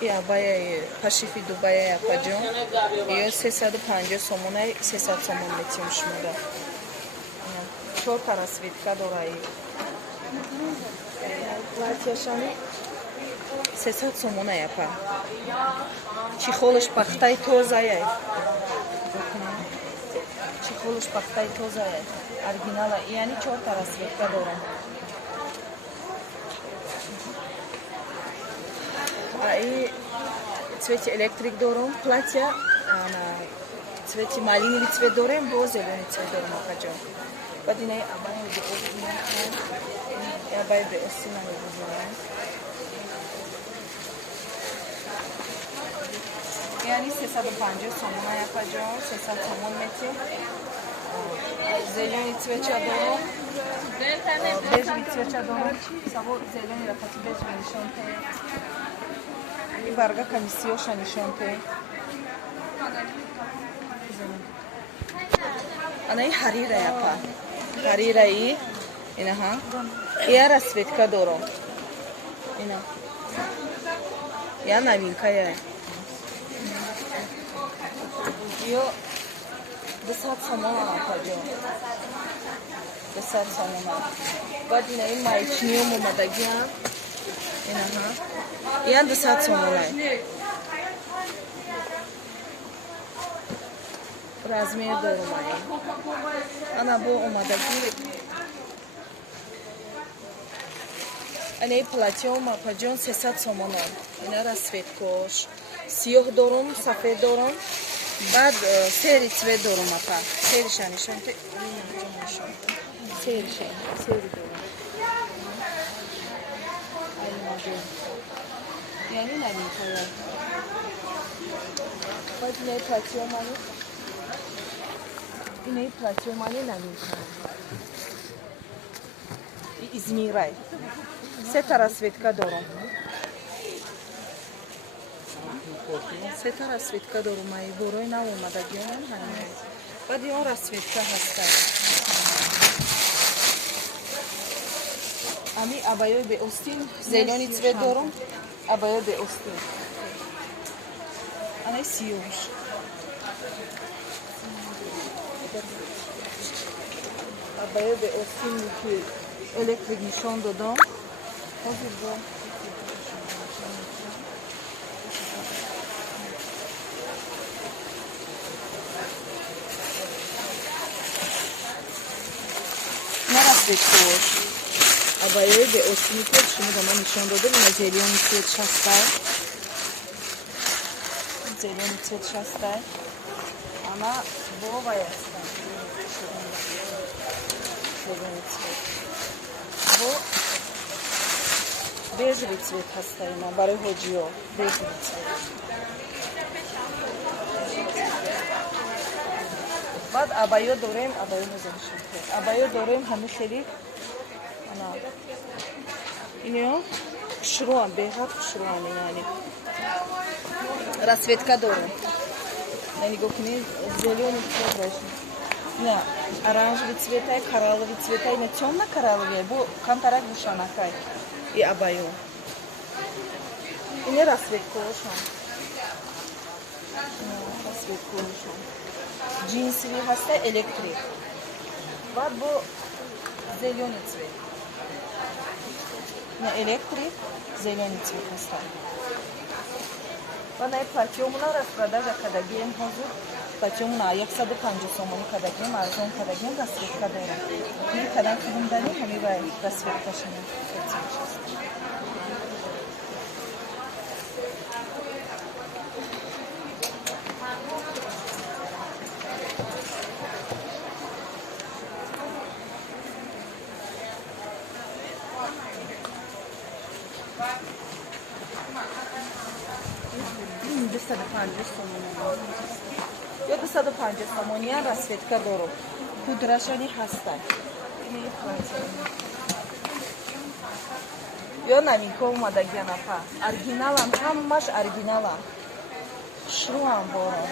и абая пашифи Дубая апаҷон ё 350 сомонай 300 сомон метиём шумода. 4 та расветка дорай. Платьяшани 300 сомонай апа. Чихолаш пахтай тозаяй. Чихолаш пахтай тозаяй. Оригинала, яъни 4 та расветка дорам. И цвете электрик дорам, платья, цвете малиновый цвет дорам, бо зеленый цвет дорам апаҷон. Баъд инаи абая беостина, абая беостина мебузорам. яъни 350 сомон апаҷон, 300 сомон метем. Зеленый цвеча дорам, бежевый цвеча дорам, саво зеленый рапати бежевый нишонте. И барга комиссиёша нишонте. Анаи ҳарира япа. Ҳарираи инаҳа. Я расветка дорам. Ина. Я новинка я. Ё 200 сомон апаҷон. 200 сомон. Баъд инаи маечниём омадагиам. Инаҳа. Я 200 сомонай. размер дорам ай. Ана бо омадаги. Анаи платьём апаҷон 300 сомон. Ина расветкош. Сиёҳ дорам, сафед дорам. Баъд сери цвет дорам апа. Сериша нишонте. Сериша, сери дорам. Ай модел. яъни новинкая. Баъд инаи платьёмани. Инаи платьёмани новинкая. Измирай. 3 та расветка дорам. 3 та расветка дорам. Ай борои нав омадагиём ҳамин. Баъд ин расветка ҳастад. Ами абаёи беостин, зелёни цвет дорам. Абаёи беостин. Анаи сиёҳш. Абаёи беостин ки электрик нишон додам. Ҳозир бо на расветкош. Абаёи беостини ки шумо ба ман нишон додем, ина зелёни цвет шастай. Зелёни цвет шастай. Ана бовай ҳастам. Зелёни цвет. Бо бежевый цвет ҳастай ина барои ҳоҷиё. Бежевый цвет. баъд абаё дорем, абаё мезанишонте. Абаё дорем ҳами хеле ана ино хушрӯам, беҳад хушрӯам яъни. Расветка дорем. Нигоҳ кунед, зелёный цвет бошад. Не, оранжевый цветай, коралловый цветай, не тёмно-коралловый, бо камтарак бушанакай. И абаё. Ине расветкошам. Расветкошам. Джинсовый ҳаста электрик. Баъд бо зелёный цвет. Не электрик, зелёный цвет ҳаста. Баъд ай платьёмона распродажа кардагием ҳозир. Платьёмона 150 сомонӣ кардагием, арзон кардагием, расветка дорам. Ин кадан кундари ҳами вай расветкашона. Ин 250 сомон. Ё 250 сомония расветка дорам. Пудрашани ҳастад. Ё новинка омадагиан апа. Оригиналам, ҳамаш оригиналам. Шрӯам борам.